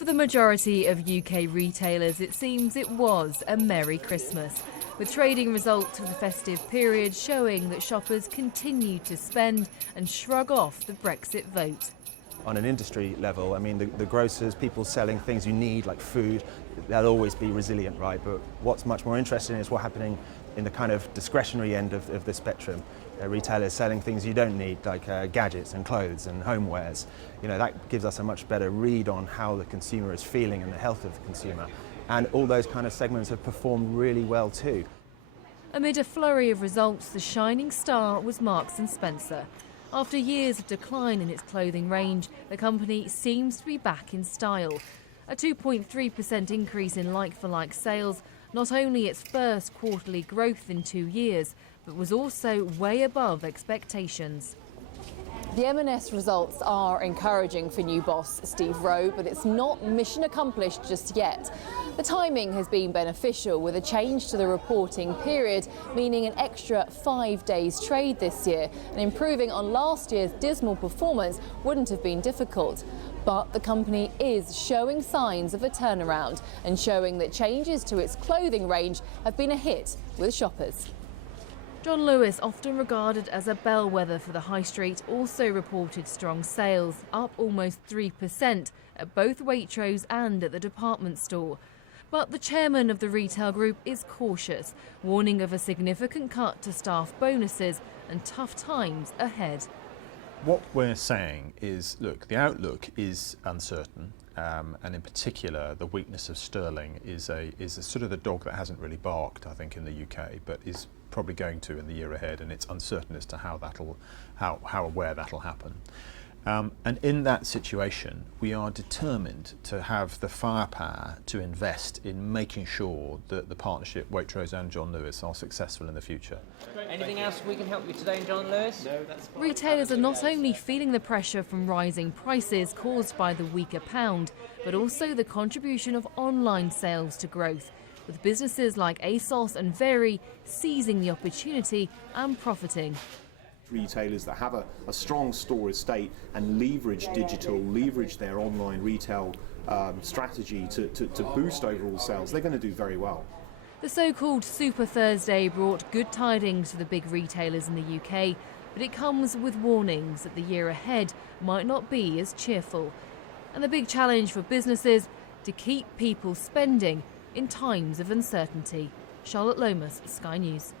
For the majority of UK retailers, it seems it was a Merry Christmas, with trading results for the festive period showing that shoppers continued to spend and shrug off the Brexit vote. On an industry level, I mean, the grocers, people selling things you need, like food, they'll always be resilient, right? But what's much more interesting is what's happening in the kind of discretionary end of the spectrum. Retailers selling things you don't need, like gadgets and clothes and homewares. You know, that gives us a much better read on how the consumer is feeling and the health of the consumer. And all those kind of segments have performed really well too. Amid a flurry of results, the shining star was Marks & Spencer. After years of decline in its clothing range, the company seems to be back in style. A 2.3% increase in like-for-like sales, not only its first quarterly growth in 2 years, but was also way above expectations. The M&S results are encouraging for new boss Steve Rowe, but it's not mission accomplished just yet. The timing has been beneficial, with a change to the reporting period, meaning an extra 5 days trade this year, and improving on last year's dismal performance wouldn't have been difficult. But the company is showing signs of a turnaround and showing that changes to its clothing range have been a hit with shoppers. John Lewis, often regarded as a bellwether for the high street, also reported strong sales, up almost 3% at both Waitrose and at the department store. But the chairman of the retail group is cautious, warning of a significant cut to staff bonuses and tough times ahead. What we're saying is, look, the outlook is uncertain, and in particular, the weakness of sterling is a sort of the dog that hasn't really barked, I think, in the UK, but is probably going to in the year ahead, and it's uncertain as to how where that'll happen. And in that situation, we are determined to have the firepower to invest in making sure that the partnership, Waitrose and John Lewis, are successful in the future. Anything else we can help you today, John Lewis? No, that's fine. Retailers are not only feeling the pressure from rising prices caused by the weaker pound, but also the contribution of online sales to growth, with businesses like ASOS and Very seizing the opportunity and profiting. Retailers that have a strong store estate and leverage digital, leverage their online retail strategy to boost overall sales, they're going to do very well. The so-called Super Thursday brought good tidings to the big retailers in the UK, but it comes with warnings that the year ahead might not be as cheerful. And the big challenge for businesses, to keep people spending in times of uncertainty. Charlotte Lomas, Sky News.